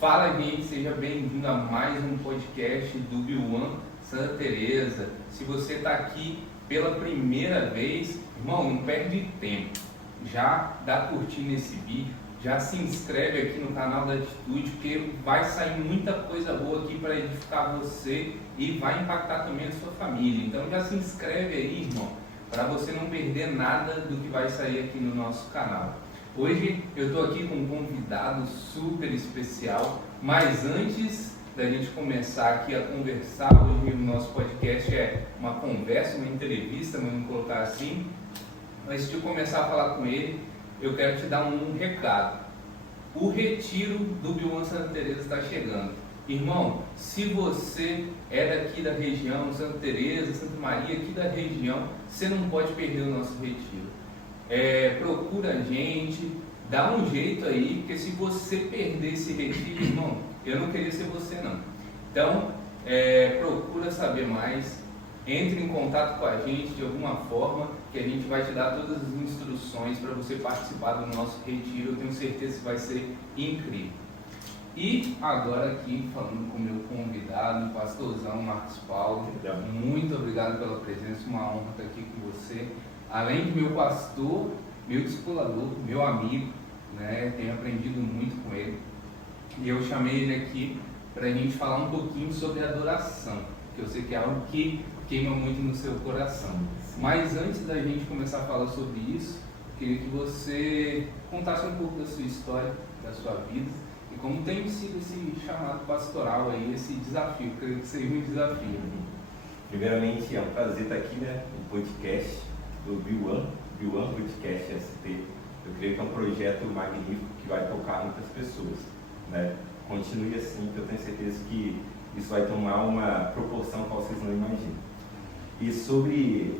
Fala, gente, seja bem-vindo a mais um podcast do B1 Santa Teresa. Se você está aqui pela primeira vez, irmão, não perde tempo. Já dá curtir nesse vídeo, já se inscreve aqui no canal da Atitude, porque vai sair muita coisa boa aqui para edificar você e vai impactar também a sua família. Então já se inscreve aí, irmão, para você não perder nada do que vai sair aqui no nosso canal. Hoje eu estou aqui com um convidado super especial, mas antes da gente começar aqui a conversar, hoje no nosso podcast é uma conversa, uma entrevista, vamos colocar assim. Antes de eu começar a falar com ele, eu quero te dar um recado. O retiro do B1 Santa Teresa está chegando. Irmão, se você é daqui da região, Santa Teresa, Santa Maria, aqui da região, você não pode perder o nosso retiro. Procura a gente, dá um jeito aí, porque se você perder esse retiro, irmão, eu não queria ser você não. Então, procura saber mais, entre em contato com a gente de alguma forma, que a gente vai te dar todas as instruções para você participar do nosso retiro. Eu tenho certeza que vai ser incrível. E agora aqui, falando com o meu convidado, o pastorzão Marcos Paulo, muito obrigado pela presença, uma honra estar aqui com você. Além de meu pastor, meu discipulador, meu amigo, né? Tenho aprendido muito com ele. E eu chamei ele aqui para a gente falar um pouquinho sobre adoração, que eu sei que é algo que queima muito no seu coração. Mas antes da gente começar a falar sobre isso, eu queria que você contasse um pouco da sua história, da sua vida, e como tem sido esse chamado pastoral aí, esse desafio. Eu creio que seja um desafio. Primeiramente, é um prazer estar aqui, no podcast do B1 Podcast ST. Eu creio que é um projeto magnífico que vai tocar muitas pessoas, né? Continue assim, que eu tenho certeza que isso vai tomar uma proporção que vocês não imaginam. E sobre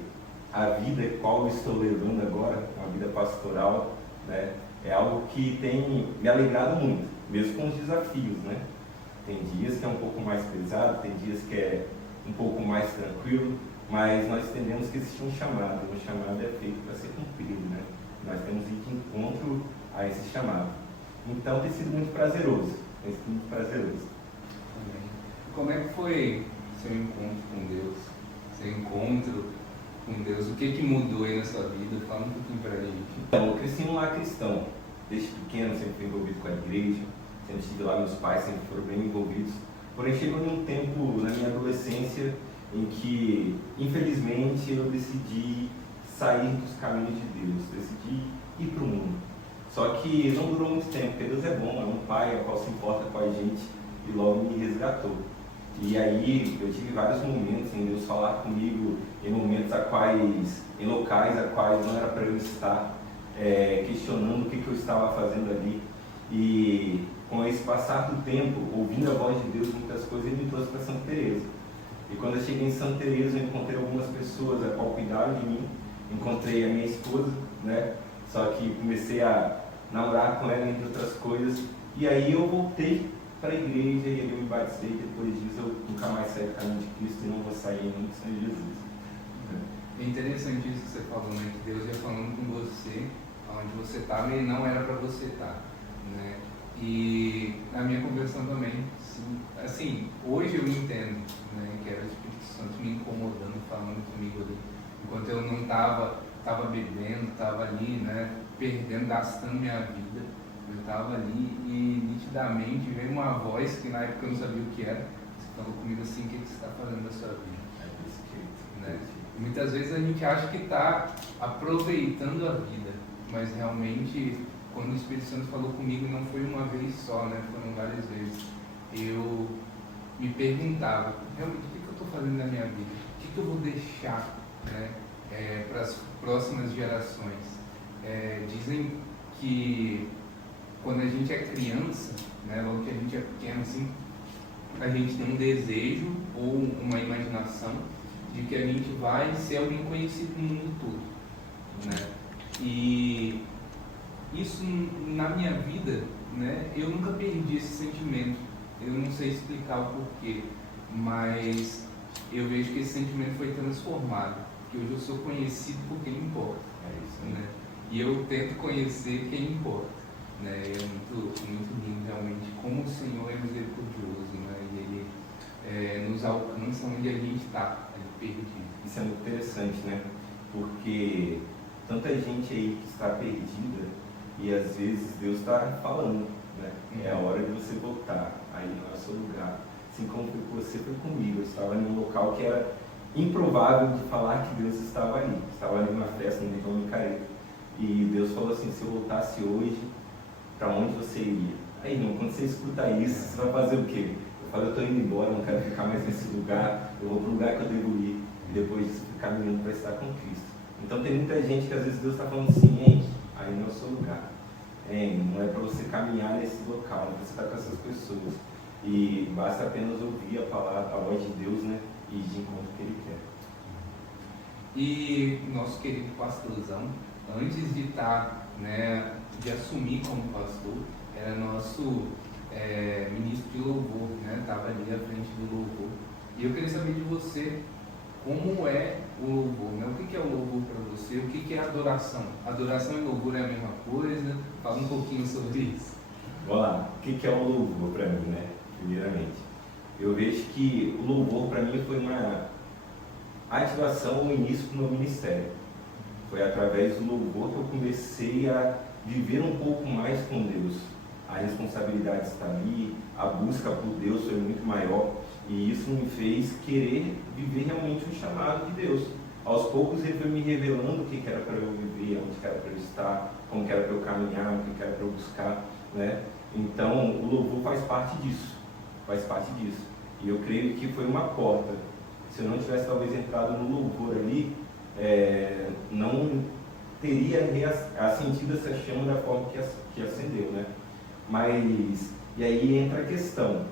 a vida qual eu estou levando agora, uma vida pastoral, né? É algo que tem me alegrado muito, mesmo com os desafios, né? Tem dias que é um pouco mais pesado, tem dias que é um pouco mais tranquilo, mas nós entendemos que existe um chamado é feito para ser cumprido, né? Nós temos que ir de encontro a esse chamado. Então tem sido muito prazeroso, Como é que foi seu encontro com Deus? Seu encontro com Deus, o que mudou aí na sua vida? Fala um pouquinho pra gente. Então, eu cresci num lar cristão, desde pequeno sempre fui envolvido com a igreja, sempre estive lá, meus pais sempre foram bem envolvidos. Porém, chegou num tempo na minha adolescência em que, infelizmente, eu decidi sair dos caminhos de Deus, decidi ir para o mundo. Só que não durou muito tempo, porque Deus é bom, é um pai a qual se importa com a gente e logo me resgatou. E aí eu tive vários momentos em Deus falar comigo, em momentos em locais a quais não era para eu estar, questionando o que eu estava fazendo ali. E com esse passar do tempo, ouvindo a voz de Deus, muitas coisas, Ele me trouxe para Santa Teresa. E quando eu cheguei em Santa Teresa, eu encontrei algumas pessoas a qual cuidaram de mim, encontrei a minha esposa, né? Só que comecei a namorar com ela, entre outras coisas, e aí eu voltei para a igreja e eu me batizei. Depois disso eu nunca mais saí do caminho de Cristo e não vou sair em nome do Senhor Jesus. É interessante isso que você falou, né? Que Deus ia falando com você, onde você estava e não era para você estar, né? E na minha conversão também, assim, hoje eu entendo, né? Que era o Espírito Santo me incomodando, falando comigo ali. Enquanto eu não estava bebendo, estava ali, né? Perdendo, gastando minha vida. Eu estava ali e nitidamente veio uma voz que na época eu não sabia o que era. Você falou comigo assim: o que você está fazendo da sua vida? Desse jeito, Né? E muitas vezes a gente acha que está aproveitando a vida, mas realmente, quando o Espírito Santo falou comigo, não foi uma vez só, né? Foram várias vezes. Eu me perguntava: realmente, o que eu estou fazendo na minha vida? O que eu vou deixar, né? Para as próximas gerações? Dizem que quando a gente é criança, né, logo que a gente é pequeno assim, a gente tem um desejo ou uma imaginação de que a gente vai ser alguém conhecido no mundo todo, né? E isso na minha vida, né, eu nunca perdi esse sentimento. Eu não sei explicar o porquê, mas eu vejo que esse sentimento foi transformado, que hoje eu sou conhecido por quem importa, né? E eu tento conhecer quem importa, né? É muito lindo realmente como o Senhor nos alcança onde a gente está, perdido. Isso é muito interessante, né? Porque tanta gente aí que está perdida e às vezes Deus está falando, né? É a hora de você voltar, aí não é o seu lugar. Assim como você foi comigo, eu estava em um local que era improvável de falar que Deus estava ali. Estava ali numa festa, no Dom Micaeta. E Deus falou assim, se eu voltasse hoje, para onde você iria? Aí, irmão, quando você escuta isso, você vai fazer o quê? Eu falo, eu estou indo embora, não quero ficar mais nesse lugar, eu vou para o lugar que eu devo ir. E depois disso, ficar caminhando para estar com Cristo. Então, tem muita gente que às vezes Deus está falando assim, hein, aí não é o seu lugar. Não é para você caminhar nesse local, não é para você estar com essas pessoas. E basta apenas ouvir a palavra, a voz de Deus, né? E de encontro que Ele quer. E nosso querido pastorzão, antes de estar, né, de assumir como pastor, era nosso ministro de louvor, né? Estava ali à frente do louvor. E eu queria saber de você, como é o louvor, né? O que é o louvor para você? O que é adoração? Adoração e louvor é a mesma coisa? Fala um pouquinho sobre isso. Vamos lá, o que é o louvor para mim, né? Primeiramente, eu vejo que o louvor para mim foi uma ativação, um início do meu ministério. Foi através do louvor que eu comecei a viver um pouco mais com Deus. A responsabilidade está ali, a busca por Deus foi muito maior e isso me fez querer viver realmente o chamado de Deus. Aos poucos Ele foi me revelando o que era para eu viver, onde era para eu estar, como era para eu caminhar, o que era para eu buscar, né? Então, o louvor faz parte disso. E eu creio que foi uma porta. Se eu não tivesse talvez entrado no louvor ali, não teria sentido essa chama da forma que acendeu, né? Mas, e aí entra a questão,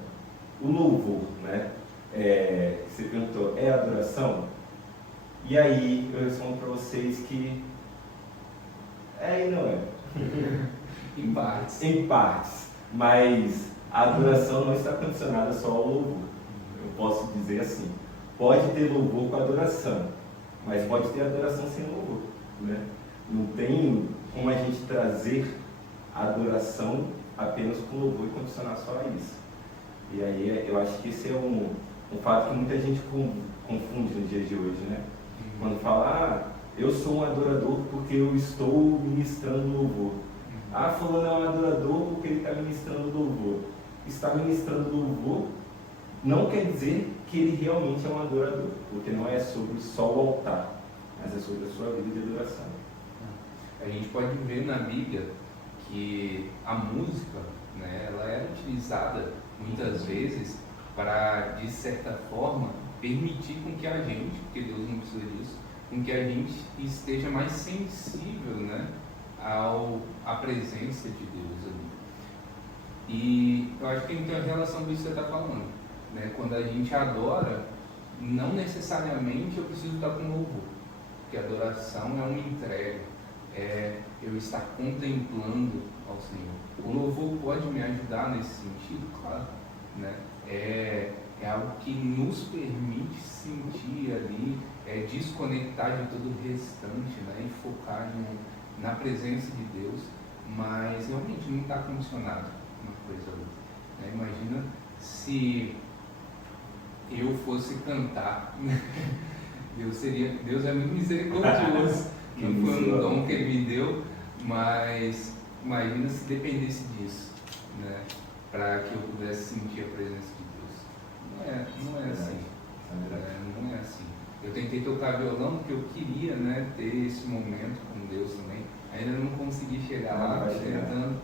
o louvor, né? Você perguntou, é adoração? E aí eu respondo para vocês que e não é. Em partes. Em partes, mas a adoração não está condicionada só ao louvor. Eu posso dizer assim, pode ter louvor com adoração, mas pode ter adoração sem louvor, né? Não tem como a gente trazer a adoração apenas com louvor e condicionar só a isso. E aí eu acho que esse é um fato que muita gente confunde nos dias de hoje, né? Quando fala, eu sou um adorador porque eu estou ministrando louvor. Fulano é um adorador porque ele está ministrando louvor. Está ministrando louvor não quer dizer que ele realmente é um adorador, porque não é sobre só o altar, mas é sobre a sua vida de adoração. A gente pode ver na Bíblia que a música, né, ela era utilizada muitas vezes para, de certa forma, permitir com que a gente, porque Deus não precisa disso, com que a gente esteja mais sensível, né, à presença de Deus ali. E eu acho que tem muita relação com isso que você está falando, né? Quando a gente adora, não necessariamente eu preciso estar com louvor, porque a adoração é uma entrega, é eu estar contemplando ao Senhor. O louvor pode me ajudar nesse sentido, claro, né? É algo que nos permite sentir ali, desconectar de todo o restante, né? E focar na presença de Deus, mas realmente não está condicionado uma coisa ou outra, né? Imagina se eu fosse cantar, Deus é muito misericordioso, não foi um dom que Ele me deu, mas imagina se dependesse disso, né? Para que eu pudesse sentir a presença de Deus. Não é assim. Não é assim. Eu tentei tocar violão porque eu queria, né, ter esse momento com Deus também. Ainda não consegui chegar lá, tentando,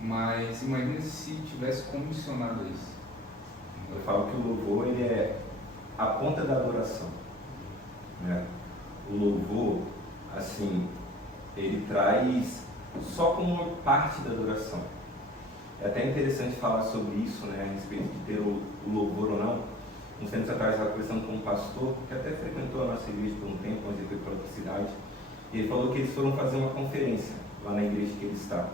mas imagina se tivesse condicionado isso. Eu falo que o louvor ele é a ponta da adoração, né? O louvor, assim, ele traz só como uma parte da adoração. É até interessante falar sobre isso, né, a respeito de ter o louvor ou não. Uns tempos atrás eu estava conversando com um pastor que até frequentou a nossa igreja por um tempo, mas ele foi para outra cidade. E ele falou que eles foram fazer uma conferência lá na igreja que ele está.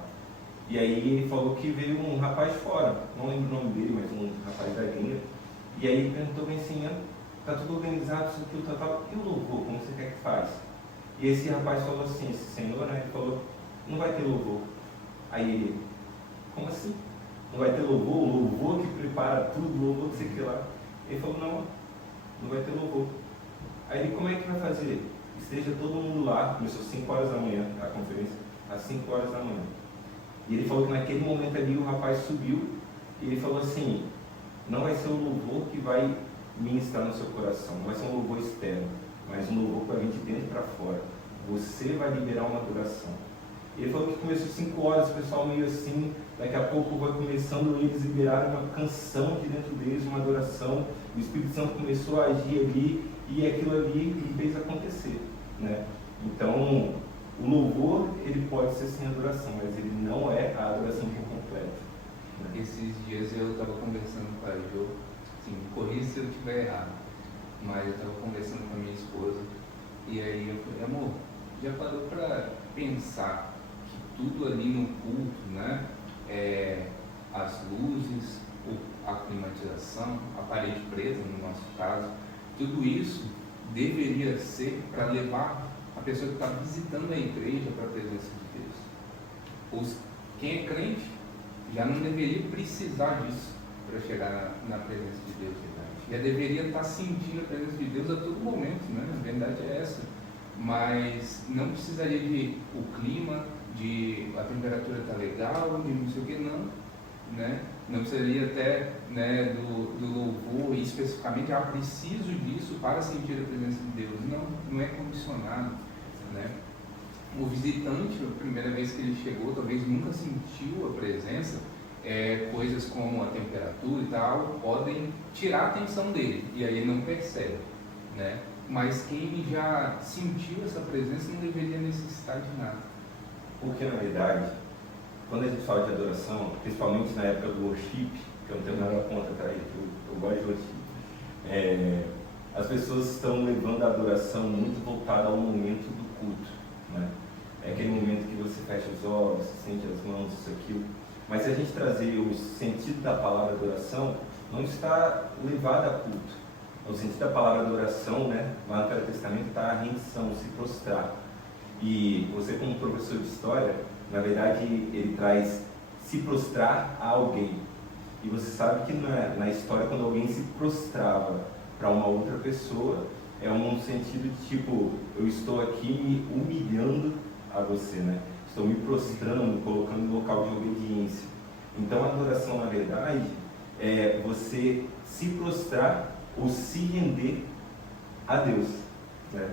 E aí ele falou que veio um rapaz fora, não lembro o nome dele, mas um rapaz da gringa. E aí ele perguntou bem assim, está tudo organizado, isso aqui, e o louvor, como você quer que faz? E esse rapaz falou assim, esse senhor, né, ele falou, não vai ter louvor. Aí ele, como assim? Não vai ter louvor? O louvor que prepara tudo, o louvor que você quer lá. Ele falou, não, não vai ter louvor. Aí ele, como é que vai fazer? Esteja todo mundo lá, começou às 5 horas da manhã, a conferência, às 5 horas da manhã. E ele falou que naquele momento ali o rapaz subiu e ele falou assim, não vai ser um louvor que vai ministrar no seu coração, não vai ser um louvor externo, mas um louvor que vai vir de dentro para fora. Você vai liberar uma adoração. Ele falou que começou às 5 horas, o pessoal meio assim, daqui a pouco vai começando eles liberar uma canção de dentro deles, uma adoração, o Espírito Santo começou a agir ali e aquilo ali fez acontecer, né? Então, o louvor, ele pode ser sem adoração, mas ele não é a adoração por completo. Né? Esses dias eu estava conversando com a Jo, assim, me corrija se eu estiver errado, mas eu estava conversando com a minha esposa e aí eu falei, amor, já parou para pensar que tudo ali no culto, né, as luzes, a climatização, a parede preta no nosso caso, tudo isso deveria ser para levar a pessoa que está visitando a igreja para a presença de Deus. Quem é crente já não deveria precisar disso para chegar na presença de Deus. Já deveria estar sentindo a presença de Deus a todo momento, né? A verdade é essa. Mas não precisaria de o clima, de a temperatura estar legal, de não sei o que, não. Né? Não precisaria até, né, do louvor, e especificamente, preciso disso para sentir a presença de Deus. Não é condicionado. Né? O visitante, a primeira vez que ele chegou, talvez nunca sentiu a presença, coisas como a temperatura e tal, podem tirar a atenção dele, e aí ele não percebe. Né? Mas quem já sentiu essa presença não deveria necessitar de nada. Porque, na verdade, quando a gente fala de adoração, principalmente na época do worship, que eu não tenho nada contra, tá? Eu gosto de worship, as pessoas estão levando a adoração muito voltada ao momento do culto. Né? É aquele momento que você fecha os olhos, você sente as mãos, isso, aquilo. Mas se a gente trazer o sentido da palavra adoração, não está levado a culto. O sentido da palavra adoração, né, lá no Velho Testamento, está a rendição, se prostrar. E você, como professor de história, na verdade, ele traz se prostrar a alguém. E você sabe que na história, quando alguém se prostrava para uma outra pessoa, é um sentido de tipo, eu estou aqui me humilhando a você, né? Estou me prostrando, colocando no local de obediência. Então, a adoração, na verdade, é você se prostrar ou se render a Deus. Né?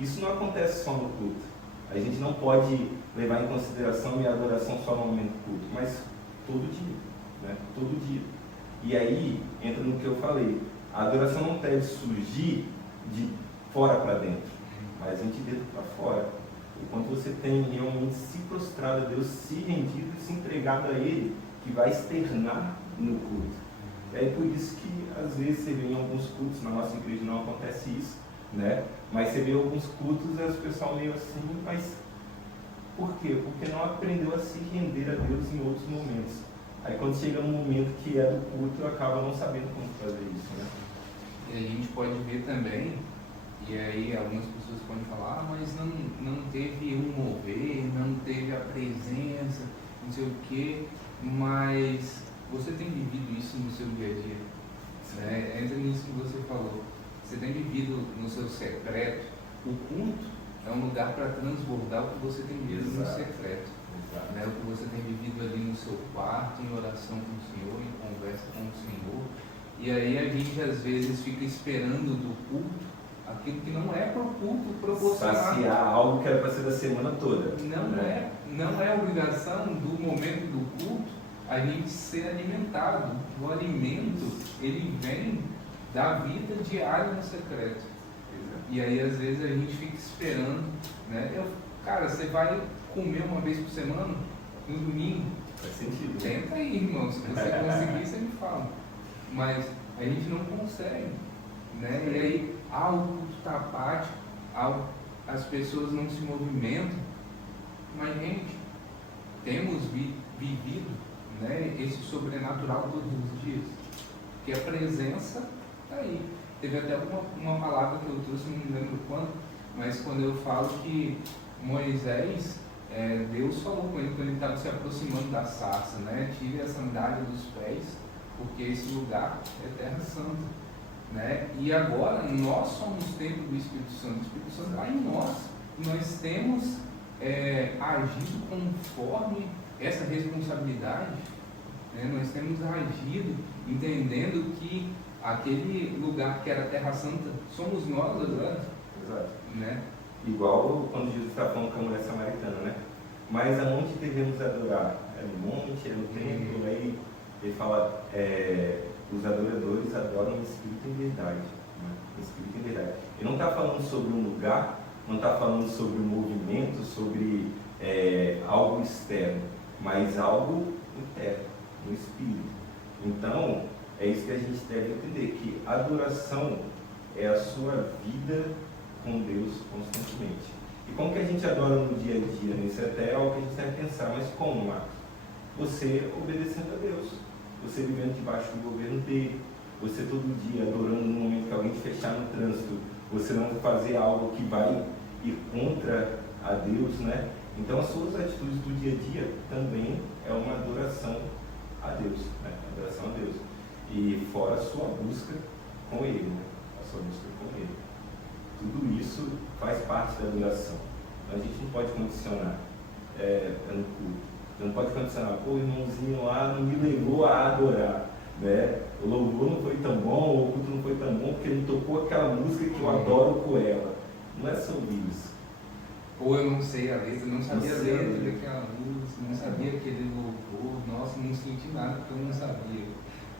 Isso não acontece só no culto. A gente não pode levar em consideração a adoração só no momento do culto, mas todo dia. Né? Todo dia. E aí, entra no que eu falei. A adoração não deve surgir de fora para dentro, mas de dentro para fora. E quando você tem realmente se prostrado a Deus, se rendido e se entregado a Ele, que vai externar no culto. E aí por isso que às vezes você vê em alguns cultos, na nossa igreja não acontece isso, né? Mas você vê alguns cultos e os pessoal meio assim, mas por quê? Porque não aprendeu a se render a Deus em outros momentos. Aí quando chega no momento que é do culto, acaba não sabendo como fazer isso, né? E a gente pode ver também, e aí algumas pessoas podem falar, mas não teve um mover, não teve a presença, não sei o quê, mas você tem vivido isso no seu dia a dia. Né? Entra nisso que você falou. Você tem vivido no seu secreto. O culto é um lugar para transbordar o que você tem vivido no secreto. Né? O que você tem vivido ali no seu quarto, em oração com o Senhor, em conversa com o Senhor. E aí a gente às vezes fica esperando do culto aquilo que não é para o culto proporcionar. Saciar algo que era para ser da semana toda. Não é obrigação do momento do culto a gente ser alimentado. O alimento, ele vem da vida diária no secreto. E aí às vezes a gente fica esperando, né? Cara, você vai comer uma vez por semana, no domingo? Faz sentido. Tenta aí, irmão. Se você conseguir, você me fala. Mas a gente não consegue, né? E aí, o culto está apático, as pessoas não se movimentam, mas, gente, temos vivido, né, esse sobrenatural todos os dias, que a presença está aí. Teve até uma palavra que eu trouxe, não me lembro quando, mas quando eu falo que Moisés, Deus falou com ele quando ele estava se aproximando da sarça, né? Tire a sandália dos pés, porque esse lugar é terra santa. né? E agora nós somos templo do Espírito Santo. O Espírito Santo está em nós. Nós temos agido conforme essa responsabilidade, né? Nós temos agido entendendo que aquele lugar que era Terra Santa somos nós agora. Exato. Né? Igual quando Jesus está falando com a mulher samaritana, né? Mas aonde devemos adorar? É no monte, é no templo? Aí ele fala, os adoradores adoram em espírito e em verdade. Né? Em espírito e em verdade. Ele não está falando sobre um lugar, não está falando sobre um movimento, sobre algo externo, mas algo interno, no espírito. Então, é isso que a gente deve entender, que adoração é a sua vida com Deus constantemente. E como que a gente adora no dia a dia? Isso é até algo que a gente deve pensar, mas como, Marcos? Você obedecendo a Deus, você vivendo debaixo do governo dele, você todo dia adorando no momento que alguém te fechar no trânsito, você não fazer algo que vai ir contra a Deus, né? Então as suas atitudes do dia a dia também é uma adoração a Deus, né? Adoração a Deus. E fora a sua busca com Ele, né? A sua busca com Ele. Tudo isso faz parte da adoração. A gente não pode condicionar no culto. Não pode condicionar, o irmãozinho lá não me levou a adorar, né? O louvor não foi tão bom, o culto não foi tão bom, porque ele tocou aquela música que eu adoro com ela. Não é sobre isso. Ou eu não sei a letra, não sabia a letra daquela música, não sabia aquele louvor, nossa, não senti nada porque eu não sabia.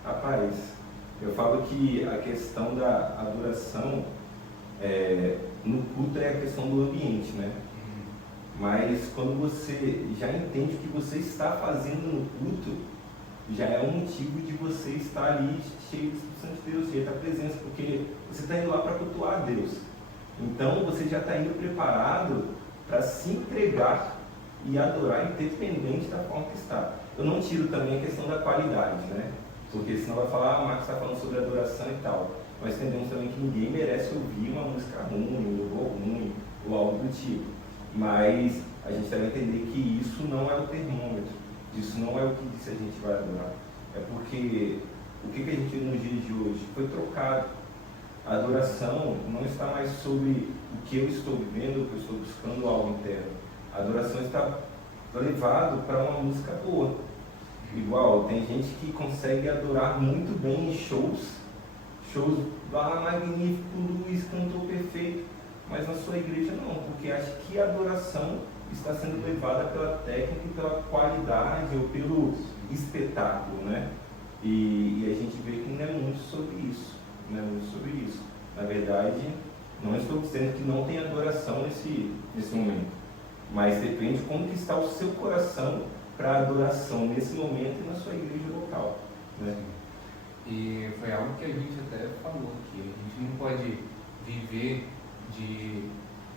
Rapaz, eu falo que a questão da adoração no culto é a questão do ambiente, né? Mas quando você já entende o que você está fazendo no culto, já é um motivo de você estar ali cheio do Espírito Santo de Deus, cheio da presença, porque você está indo lá para cultuar a Deus. Então você já está indo preparado para se entregar e adorar, independente da forma que está. Eu não tiro também a questão da qualidade, né? Porque senão vai falar, Marcos está falando sobre adoração e tal. Nós entendemos também que ninguém merece ouvir uma música ruim, um louvor ruim, ou algo do tipo. Mas a gente deve entender que isso não é o termômetro, isso não é o que diz a gente vai adorar. É porque o que a gente vê nos dias de hoje foi trocado. A adoração não está mais sobre o que eu estou vivendo, o que eu estou buscando algo interno. A adoração está levado para uma música boa. Igual, tem gente que consegue adorar muito bem em shows lá magnífico, Luiz cantou perfeito, mas na sua igreja não, porque acha que a adoração está sendo levada pela técnica e pela qualidade ou pelo espetáculo, né? E a gente vê que não é muito sobre isso, não é muito sobre isso. Na verdade, não estou dizendo que não tem adoração nesse momento, mas depende de como que está o seu coração para a adoração nesse momento e na sua igreja local, né? E foi algo que a gente até falou aqui, a gente não pode viver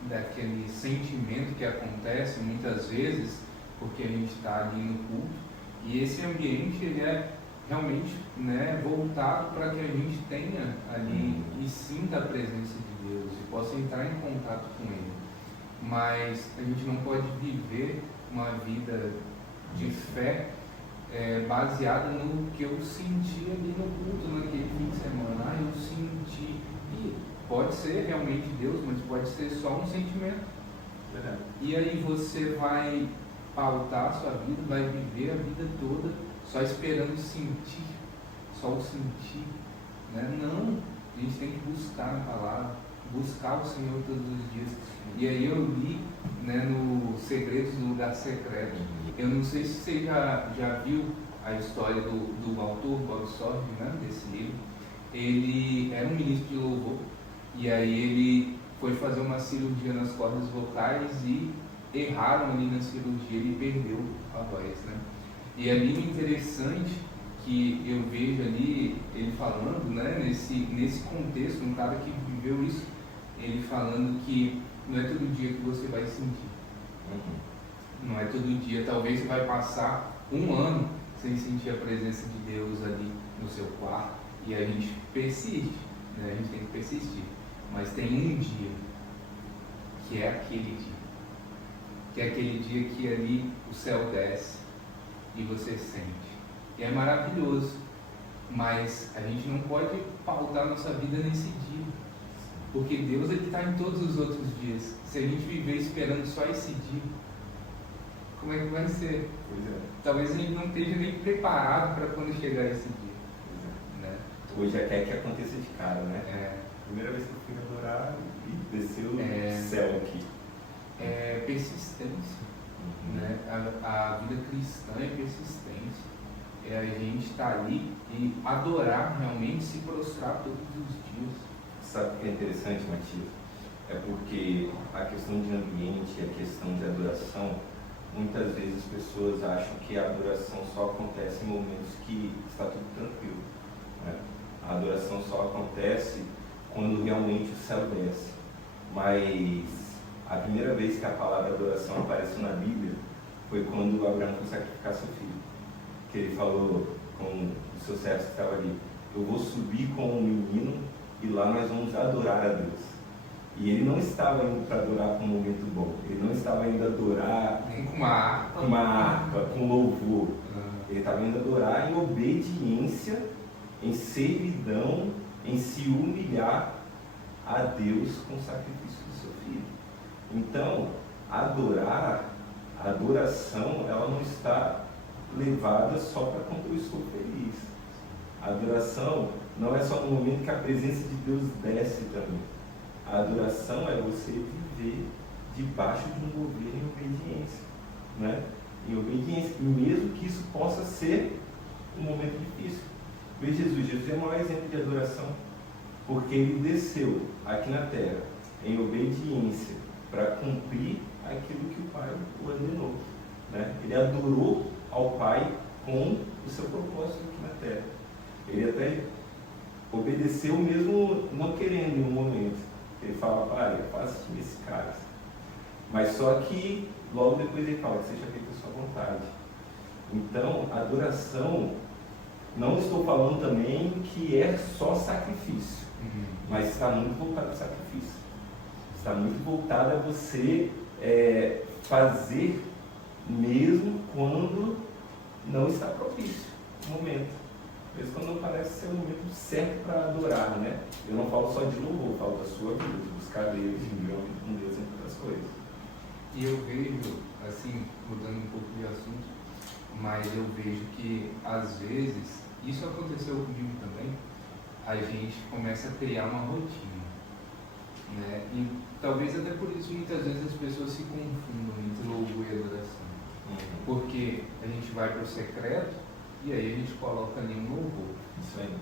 daquele sentimento que acontece muitas vezes, porque a gente está ali no culto, e esse ambiente ele é realmente, né, voltado para que a gente tenha ali e sinta a presença de Deus e possa entrar em contato com Ele. Mas a gente não pode viver uma vida de fé baseada no que eu senti ali no culto, naquele fim de semana. Eu senti. E pode ser realmente Deus, mas pode ser só um sentimento. Verdade. E aí você vai pautar a sua vida, vai viver a vida toda só esperando sentir, só o sentir, né? Não, a gente tem que buscar na palavra, buscar o Senhor todos os dias. E aí eu li, né, no Segredos do Lugar Secreto. Eu não sei se você já viu a história do autor, Bob Sorge, né, desse livro. Ele era um ministro de louvor, e aí ele foi fazer uma cirurgia nas cordas vocais e erraram ali na cirurgia, ele perdeu a voz, né? E é bem interessante que eu vejo ali ele falando, né, nesse contexto, um cara que viveu isso, ele falando que não é todo dia que você vai sentir. Não é todo dia, talvez você vai passar um ano sem sentir a presença de Deus ali no seu quarto, e a gente persiste, né? A gente tem que persistir, mas tem um dia que é aquele dia, que é aquele dia que ali o céu desce e você sente, e é maravilhoso, Mas a gente não pode pautar nossa vida nesse dia, porque Deus está em todos os outros dias. Se a gente viver esperando só esse dia, como é que vai ser? Talvez a gente não esteja nem preparado para quando chegar esse dia. Né? Hoje até que aconteça de cara, né? É. Primeira vez que eu fui adorar e desceu o céu aqui. É persistência. Né? A vida cristã é persistência. É a gente estar ali e adorar realmente, se prostrar todos os dias. Sabe o que é interessante, Matias? É porque a questão de ambiente, a questão de adoração, muitas vezes as pessoas acham que a adoração só acontece em momentos que está tudo tranquilo. Né? A adoração só acontece quando realmente o céu desce. Mas a primeira vez que a palavra adoração apareceu na Bíblia foi quando Abraão foi sacrificar seu filho. Que ele falou com o seu servo que estava ali: eu vou subir com o menino e lá nós vamos adorar a Deus. E ele não estava indo para adorar com um momento bom. Ele não estava indo adorar nem com uma harpa, com louvor. Ele estava indo adorar em obediência, em servidão, em se humilhar a Deus com o sacrifício do seu filho. Então, a adoração, ela não está levada só para quando eu estou feliz. A adoração não é só no momento que a presença de Deus desce também. A adoração é você viver debaixo de um governo em obediência, né? Em obediência, mesmo que isso possa ser um momento difícil. Veja Jesus é o maior exemplo de adoração, porque ele desceu aqui na terra em obediência para cumprir aquilo que o Pai o ordenou, né? Ele adorou ao Pai com o seu propósito aqui na terra. Ele até obedeceu mesmo não querendo em um momento. Ele fala: Pai, afasta-me esse cara. Mas só que logo depois ele fala: que seja feita a sua vontade. Então, a adoração, não estou falando também que é só sacrifício, mas está muito voltado ao sacrifício. Está muito voltado a você fazer mesmo quando não está propício o momento. Mesmo quando não parece ser o momento certo para adorar, né? Eu não falo só de louvor, eu falo da sua vida, de buscar Deus, de viver com Deus entre outras coisas. E eu vejo, assim, mudando um pouco de assunto, mas eu vejo que às vezes, isso aconteceu comigo também, a gente começa a criar uma rotina, né? E talvez até por isso muitas vezes as pessoas se confundam entre louvor e adoração. Porque a gente vai para o secreto e aí a gente coloca ali um louvor. Isso aí.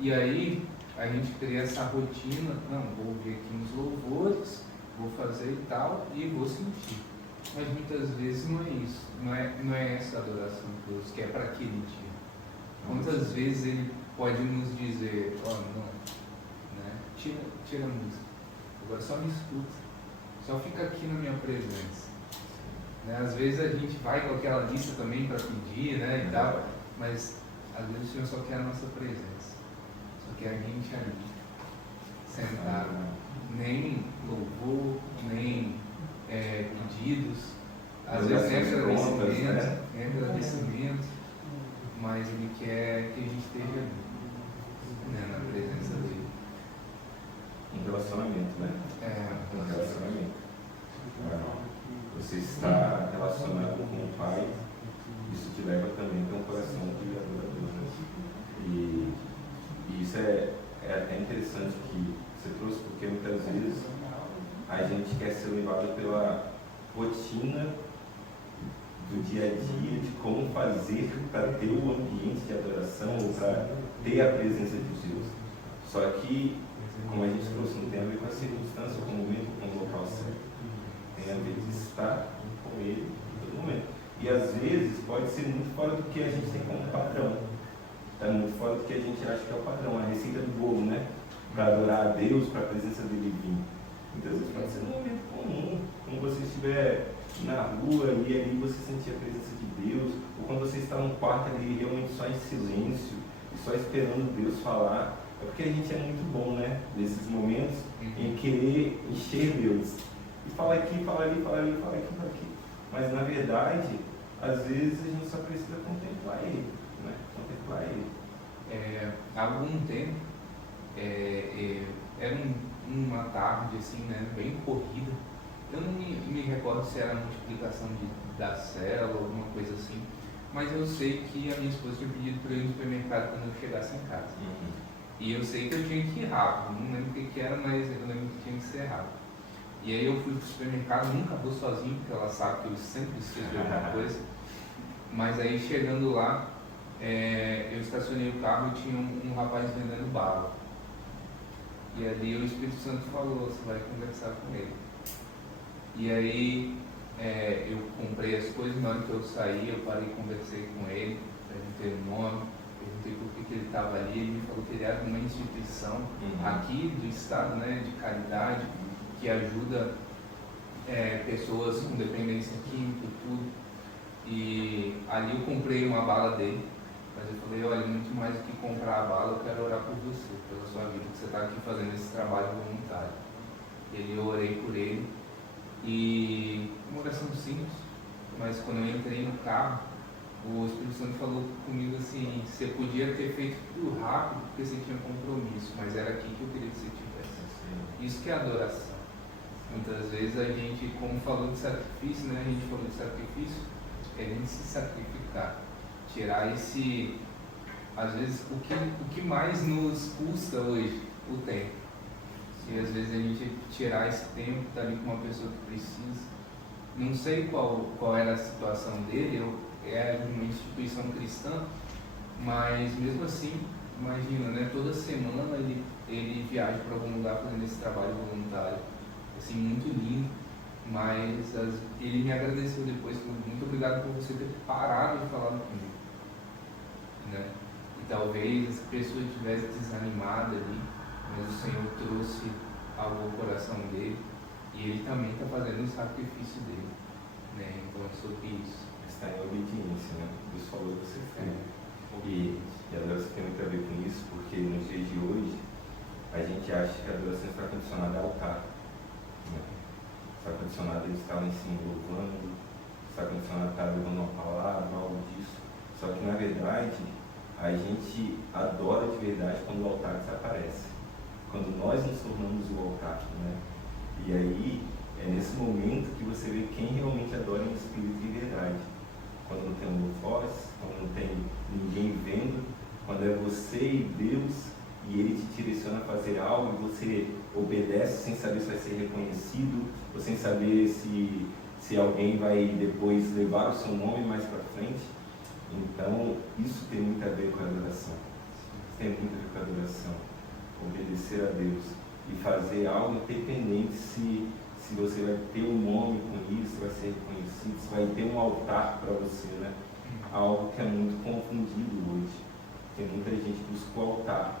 E aí a gente cria essa rotina: não, vou ouvir aqui uns louvores, vou fazer e tal, e vou sentir. Mas muitas vezes não é isso, não é essa adoração que Deus quer para aquele dia. Quantas vezes Ele pode nos dizer: ó, não, né? Tira a música, agora só me escuta, só fica aqui na minha presença. Né? Às vezes a gente vai com aquela lista também para pedir, né, e tal, mas às vezes o Senhor só quer a nossa presença, só quer a gente ali, sentado. Nem louvor, nem pedidos, às vezes nem agradecimento, mas Ele quer que a gente esteja ali, né, na presença dEle. Um relacionamento, né? Um relacionamento. Você está relacionado com o Pai, isso te leva também a ter um coração de adorador. E isso é até interessante que você trouxe, porque muitas vezes a gente quer ser levado pela rotina do dia a dia, de como fazer para ter o ambiente de adoração, ou para ter a presença de Deus. Só que, como a gente trouxe, não tem a ver com a circunstância, com o momento, com o local certo. Tem a ver de estar com Ele em todo momento. E às vezes pode ser muito fora do que a gente tem como padrão. Está muito fora do que a gente acha que é o padrão, a receita do bolo, né? Para adorar a Deus, para a presença dele vir. Muitas vezes pode ser num momento comum, quando você estiver na rua e ali você sentir a presença de Deus, ou quando você está num quarto ali realmente só em silêncio e só esperando Deus falar. É porque a gente é muito bom, né? Nesses momentos em querer encher Deus. E fala aqui, fala ali, fala ali, fala aqui, fala aqui. Mas na verdade, às vezes a gente só precisa contemplar Ele, né? Contemplar Ele. Há algum tempo, era uma tarde assim, né, bem corrida. Eu não me recordo se era a multiplicação da célula ou alguma coisa assim, mas eu sei que a minha esposa tinha pedido para eu ir no supermercado quando eu chegasse em casa. E eu sei que eu tinha que ir rápido, não lembro o que era, mas eu lembro que tinha que ser rápido. E aí eu fui pro supermercado, nunca vou sozinho, porque ela sabe que eu sempre esqueço de alguma coisa. Mas aí chegando lá, eu estacionei o carro e tinha um rapaz vendendo bala. E ali o Espírito Santo falou, você vai conversar com ele. E aí eu comprei as coisas, na hora que eu saí, eu parei e conversei com ele, perguntei o nome, perguntei por que ele estava ali, ele me falou que ele era uma instituição aqui do estado, né, de caridade, que ajuda pessoas com dependência química e tudo. E ali eu comprei uma bala dele, mas eu falei, olha, muito mais do que comprar a bala, eu quero orar por você, pela sua vida, que você está aqui fazendo esse trabalho voluntário. Eu orei por ele, e uma oração simples, mas quando eu entrei no carro, o Espírito Santo falou comigo assim, você podia ter feito tudo rápido porque você tinha compromisso, mas era aqui que eu queria que você tivesse. Isso que é adoração. Muitas vezes a gente, como falou de sacrifício, né? A gente falou de sacrifício, é a gente se sacrificar, tirar esse, às vezes, o que mais nos custa hoje, o tempo. E às vezes a gente tirar esse tempo, estar ali com uma pessoa que precisa. Não sei qual era a situação dele, é de uma instituição cristã, mas mesmo assim, imagina, né? Toda semana ele viaja para algum lugar fazendo esse trabalho voluntário. Assim, muito lindo, mas ele me agradeceu depois, falou, muito obrigado por você ter parado de falar comigo. Né? E talvez essa pessoa estivesse desanimada ali, mas o Senhor trouxe algo ao coração dele e ele também está fazendo o sacrifício dele, né? Então é sobre isso. Está em obediência, né? Deus falou que você fez. E a adoração tem muito a ver com isso, porque nos dias de hoje a gente acha que a adoração está condicionada ao altar, né? Está condicionada a estar lá em cima louvando, está condicionada a estar levando uma palavra, algo disso. Só que na verdade a gente adora de verdade quando o altar desaparece. Quando nós nos tornamos o altar, né? E aí, é nesse momento que você vê quem realmente adora em espírito e verdade. Quando não tem um voz, quando não tem ninguém vendo, quando é você e Deus, e Ele te direciona a fazer algo, e você obedece sem saber se vai ser reconhecido, ou sem saber se alguém vai depois levar o seu nome mais para frente. Então, isso tem muito a ver com a adoração. Isso tem muito a ver com a adoração. Obedecer a Deus e fazer algo independente se você vai ter um nome com isso, se vai ser reconhecido, se vai ter um altar para você, né? Algo que é muito confundido hoje. Tem muita gente que busca o altar,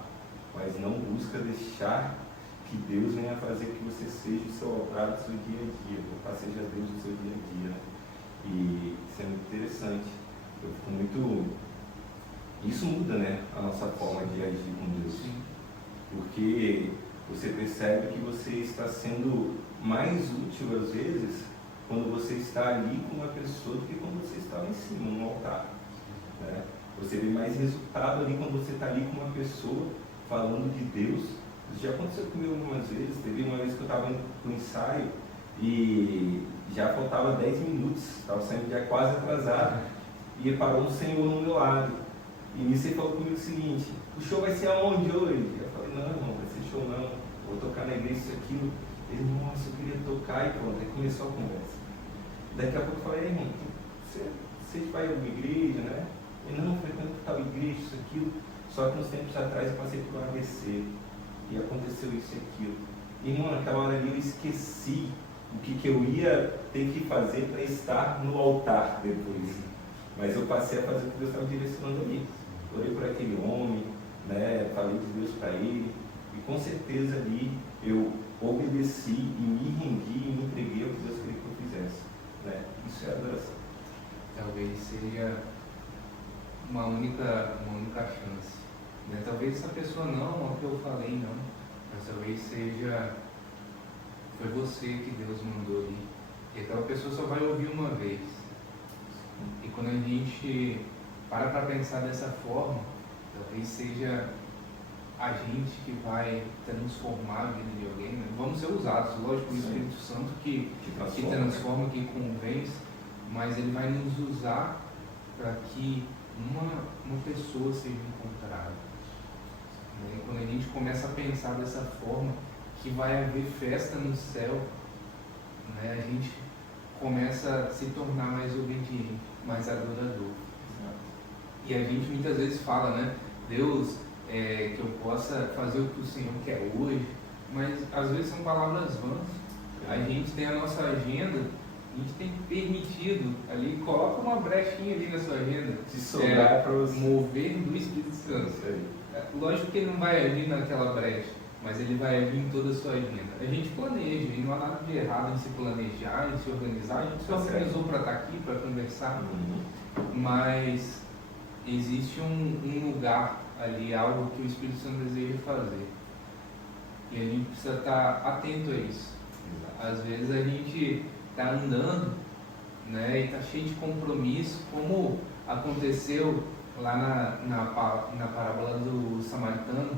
mas não busca deixar que Deus venha fazer que você seja o seu altar do seu dia a dia, que o altar seja Deus do seu dia a dia, né? E isso é muito interessante. Eu fico muito... Isso muda, né? A nossa forma de agir com Deus. Sim. Porque você percebe que você está sendo mais útil às vezes quando você está ali com uma pessoa do que quando você está lá em cima, no altar, né? Você vê mais resultado ali quando você está ali com uma pessoa falando de Deus. Isso já aconteceu comigo algumas vezes. Teve uma vez que eu estava indo para o ensaio e já faltava 10 minutos, estava saindo já quase atrasado, e parou um senhor no meu lado. E nisso ele falou comigo o seguinte: o show vai ser aonde hoje? Eu falei, não vai ser show não, vou tocar na igreja, isso, aquilo. Ele, nossa, eu queria tocar, e pronto, aí começou a conversa. Daqui a pouco eu falei, irmão, você vai a alguma igreja, né? Ele, não, frequento tal igreja, isso, aquilo. Só que uns tempos atrás eu passei por um AVC e aconteceu isso e aquilo. Irmão, naquela hora ali eu esqueci o que eu ia ter que fazer para estar no altar depois. Mas eu passei a fazer o que Deus estava direcionando ali. Orei por aquele homem, né? Falei de Deus para ele, e com certeza ali eu obedeci e me rendi e me entreguei ao que Deus queria que eu fizesse, né? Isso é adoração. Talvez seja uma única chance, né? Talvez essa pessoa não, é o que eu falei não, mas talvez foi você que Deus mandou ali, e aquela pessoa só vai ouvir uma vez. E quando a gente para pensar dessa forma, talvez seja a gente que vai transformar a vida de alguém, né? Vamos ser usados, lógico, o Espírito Santo que transforma, que convence, mas ele vai nos usar para que uma pessoa seja encontrada. Né? Quando a gente começa a pensar dessa forma, que vai haver festa no céu, né? A gente começa a se tornar mais obediente, mais adorador. E a gente muitas vezes fala, né? Deus, que eu possa fazer o que o Senhor quer hoje, mas às vezes são palavras vãs. A gente tem a nossa agenda, a gente tem permitido ali, coloca uma brechinha ali na sua agenda, se sobrar para você mover do Espírito Santo. Lógico que ele não vai agir naquela brecha, mas ele vai agir em toda a sua agenda. A gente planeja, e não há nada de errado em se planejar, em se organizar. A gente se organizou para estar aqui, para conversar, mas existe um lugar ali, algo que o Espírito Santo deseja fazer. E a gente precisa estar atento a isso. Às vezes a gente está andando, né, e está cheio de compromisso, como aconteceu lá na parábola do samaritano.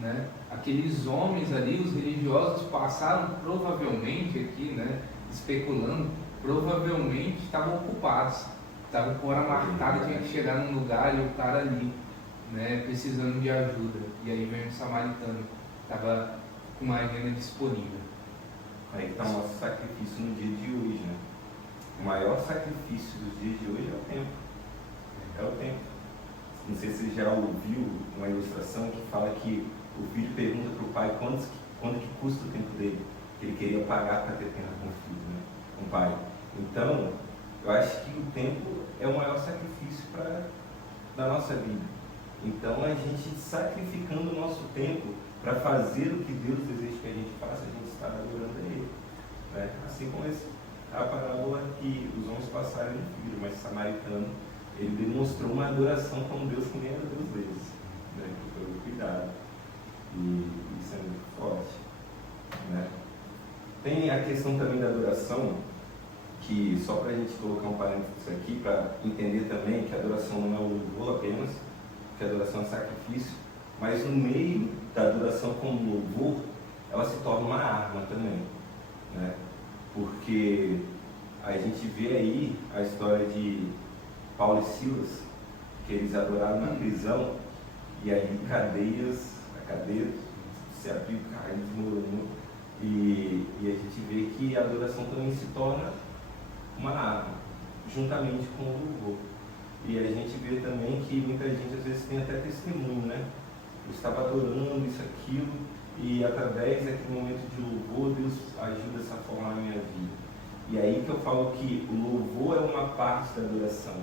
Né? Aqueles homens ali, os religiosos, passaram provavelmente aqui, né, especulando, provavelmente estavam ocupados, estavam com hora marcada, tinha que chegar num lugar e o cara ali, né, precisando de ajuda. E aí vem o samaritano, estava com uma agenda disponível. Aí está o nosso sacrifício no dia de hoje, né? O maior sacrifício dos dias de hoje é o tempo. É o tempo. Não sei se você já ouviu uma ilustração que fala que o filho pergunta para o pai quanto que custa o tempo dele, que ele queria pagar para ter tempo com o filho, né? Com o pai. Então, eu acho que o tempo é o maior sacrifício da nossa vida. Então, a gente sacrificando o nosso tempo para fazer o que Deus deseja que a gente faça, a gente está adorando a Ele. Né? Assim como a parábola que os homens passaram no filho, mas o samaritano, ele demonstrou uma adoração como Deus que nem era Deus deles. Né? Que foi o cuidado. E isso é muito forte. Né? Tem a questão também da adoração, que só para a gente colocar um parênteses aqui, para entender também que a adoração não é o louvor apenas, que a adoração é sacrifício, mas no meio da adoração como louvor, ela se torna uma arma também. Né? Porque a gente vê aí a história de Paulo e Silas, que eles adoraram na prisão, e aí a cadeia se abriu, caiu, desmoronou, e a gente vê que a adoração também se torna uma arma, juntamente com o louvor. E a gente vê também que muita gente às vezes tem até testemunho, né? Eu estava adorando isso, aquilo, e através daquele momento de louvor, Deus ajuda dessa forma na minha vida. E aí que eu falo que o louvor é uma parte da adoração,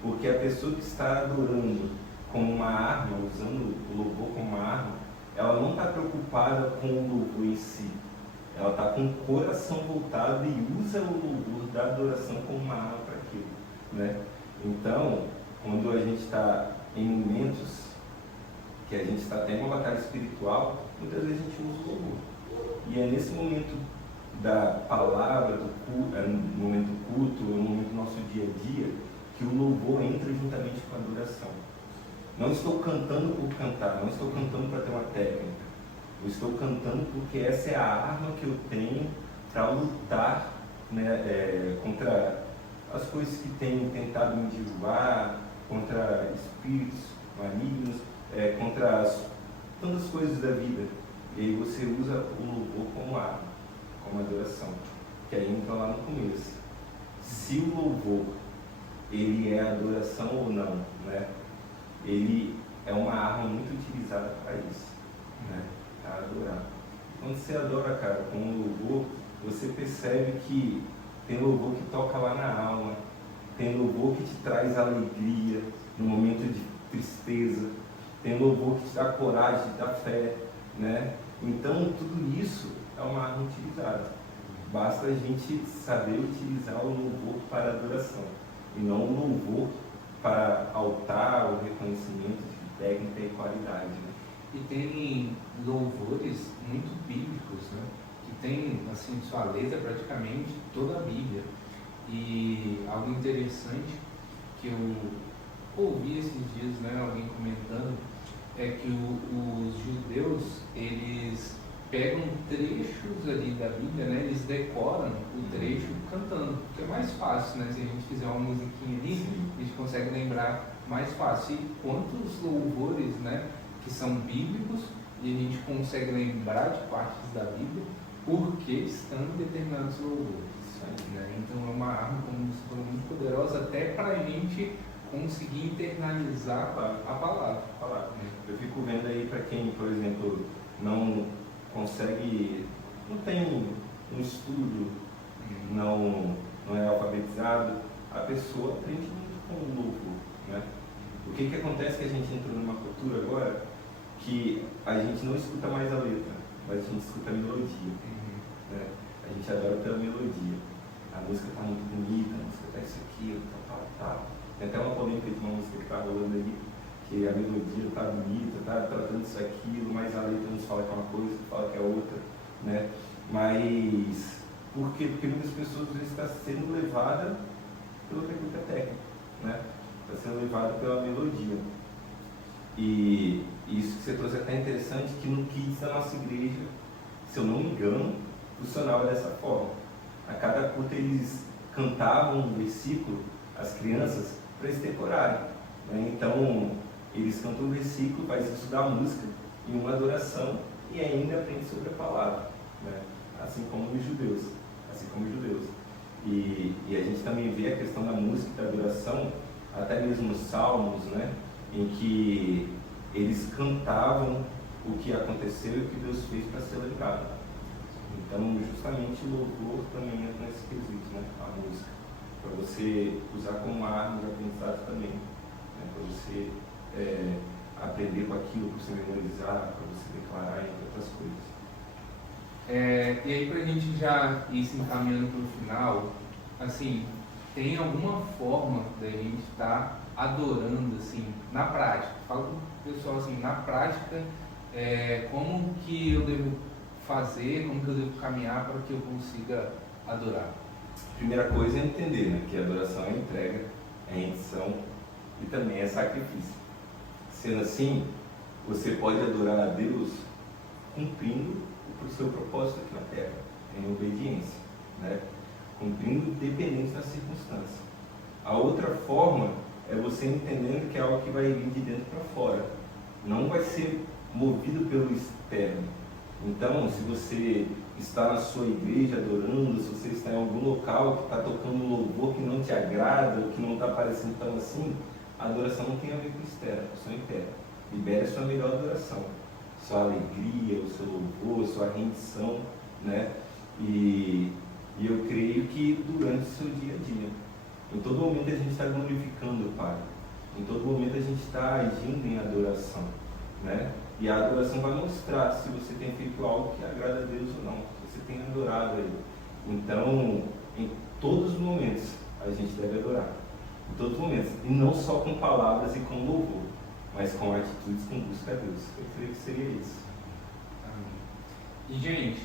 porque a pessoa que está adorando como uma arma, usando o louvor como uma arma, ela não está preocupada com o louvor em si, ela está com o coração voltado e usa o louvor da adoração como uma arma para aquilo. Né? Então, quando a gente está em momentos que a gente está tendo uma batalha espiritual, muitas vezes a gente usa o louvor. E é nesse momento da palavra, do culto, no momento do culto, no momento do nosso dia a dia, que o louvor entra juntamente com a adoração. Não estou cantando por cantar, não estou cantando para ter uma técnica. Eu estou cantando porque essa é a arma que eu tenho para lutar, né, contra as coisas que têm tentado me derrubar, contra espíritos malignos, contra tantas coisas da vida. E aí você usa o louvor como arma, como adoração, que aí entra lá no começo. Se o louvor ele é adoração ou não, né? Ele é uma arma muito utilizada para isso, né? Para adorar. Quando você adora, cara, com um louvor, você percebe que tem louvor que toca lá na alma, tem louvor que te traz alegria no momento de tristeza, tem louvor que te dá coragem, te dá fé, né? Então, tudo isso é uma arma utilizada. Basta a gente saber utilizar o louvor para adoração, e não o louvor para altar o reconhecimento de técnica e qualidade. Né? E tem louvores muito bíblicos, né? Que tem, assim, sua letra praticamente toda a Bíblia. E algo interessante que eu ouvi esses dias, né, alguém comentando, é que os judeus, eles pegam trechos ali da Bíblia, né, eles decoram o trecho cantando, que é mais fácil, né, se a gente fizer uma musiquinha ali, a gente consegue lembrar mais fácil. E quantos louvores, né, que são bíblicos, e a gente consegue lembrar de partes da Bíblia, porque estão em determinados louvores. Né? Então é uma arma, como você falou, muito poderosa, até para a gente conseguir internalizar a palavra. Eu fico vendo aí para quem, por exemplo, não consegue, não tem um estudo, não é alfabetizado, a pessoa aprende muito com o louvor, né? O que acontece é que a gente entrou numa cultura agora que a gente não escuta mais a letra, mas a gente escuta a melodia. Né? A gente adora pela melodia. A música está muito bonita, a música está isso aqui, tal. Tem até uma polêmica de uma música que está rolando aí, que a melodia está bonita, está tratando isso aquilo, mas a letra nos fala que é uma coisa, fala que é outra, né? Mas por quê? Porque muitas pessoas às vezes estão sendo levada pela técnica técnica, né? Está sendo levada pela melodia. E isso que você trouxe é até interessante, que no Kids da nossa igreja, se eu não me engano, funcionava dessa forma. A cada culto eles cantavam um versículo, as crianças, para eles decorarem. Né? Então, eles cantam um versículo, fazem estudar a música em uma adoração e ainda aprendem sobre a palavra. Né? Assim como os judeus. E a gente também vê a questão da música e da adoração, até mesmo nos salmos, né? Em que eles cantavam o que aconteceu e o que Deus fez para ser lembrado. Então, justamente o louvor também entra nesse quesito, né? A música, para você usar como uma arma de aprendizado também, né? Para você aprender com aquilo, para você memorizar, para você declarar, entre outras coisas. E aí, para a gente já ir se encaminhando para o final, assim, tem alguma forma da gente estar adorando, assim, na prática? Fala para o pessoal, assim, na prática, como que eu devo fazer, como que eu devo caminhar para que eu consiga adorar? Primeira coisa é entender, né, que a adoração é entrega, é rendição e também é sacrifício. Sendo assim, você pode adorar a Deus cumprindo o seu propósito aqui na Terra, em obediência, né? Cumprindo dependente da circunstância. A outra forma é você entendendo que é algo que vai vir de dentro para fora, não vai ser movido pelo externo. Então, se você está na sua igreja adorando, se você está em algum local que está tocando um louvor que não te agrada, ou que não está parecendo tão assim, a adoração não tem a ver com o externo, com o seu interno. Libere a sua melhor adoração, sua alegria, o seu louvor, sua rendição, né? E eu creio que durante o seu dia a dia, em todo momento a gente está glorificando o Pai, em todo momento a gente está agindo em adoração, né? E a adoração vai mostrar se você tem feito algo que agrada a Deus ou não, se você tem adorado Ele. Então, em todos os momentos, a gente deve adorar. Em todos os momentos. E não só com palavras e com louvor, mas com atitudes, com busca a Deus. Eu creio que seria isso. Amém. E, gente,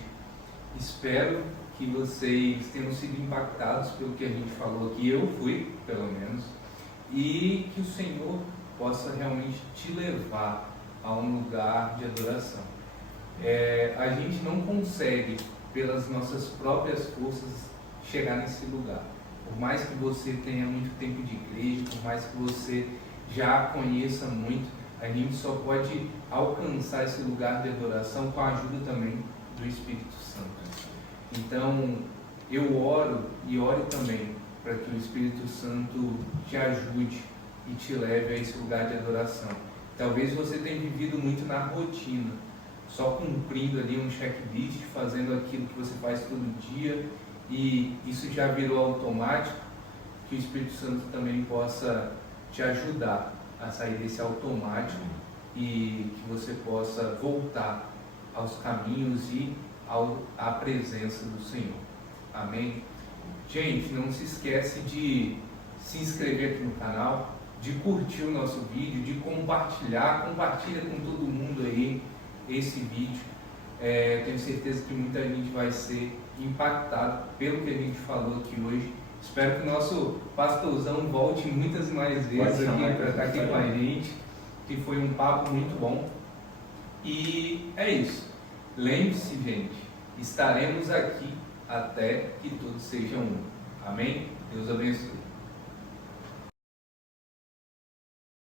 espero que vocês tenham sido impactados pelo que a gente falou aqui. Eu fui, pelo menos. E que o Senhor possa realmente te levar a um lugar de adoração. A gente não consegue, pelas nossas próprias forças, chegar nesse lugar. Por mais que você tenha muito tempo de igreja, por mais que você já conheça muito, a gente só pode alcançar esse lugar de adoração com a ajuda também do Espírito Santo. Então, eu oro e oro também para que o Espírito Santo te ajude e te leve a esse lugar de adoração. Talvez você tenha vivido muito na rotina, só cumprindo ali um checklist, fazendo aquilo que você faz todo dia, e isso já virou automático. Que o Espírito Santo também possa te ajudar a sair desse automático e que você possa voltar aos caminhos e à presença do Senhor. Amém? Gente, não se esquece de se inscrever aqui no canal, de curtir o nosso vídeo, de compartilha com todo mundo aí esse vídeo. Tenho certeza que muita gente vai ser impactado pelo que a gente falou aqui hoje Espero que o nosso pastorzão volte muitas e mais vezes aqui para estar aqui com a gente, que foi um papo muito bom. E é isso. Lembre-se, gente, estaremos aqui até que todos sejam um. Amém? Deus abençoe.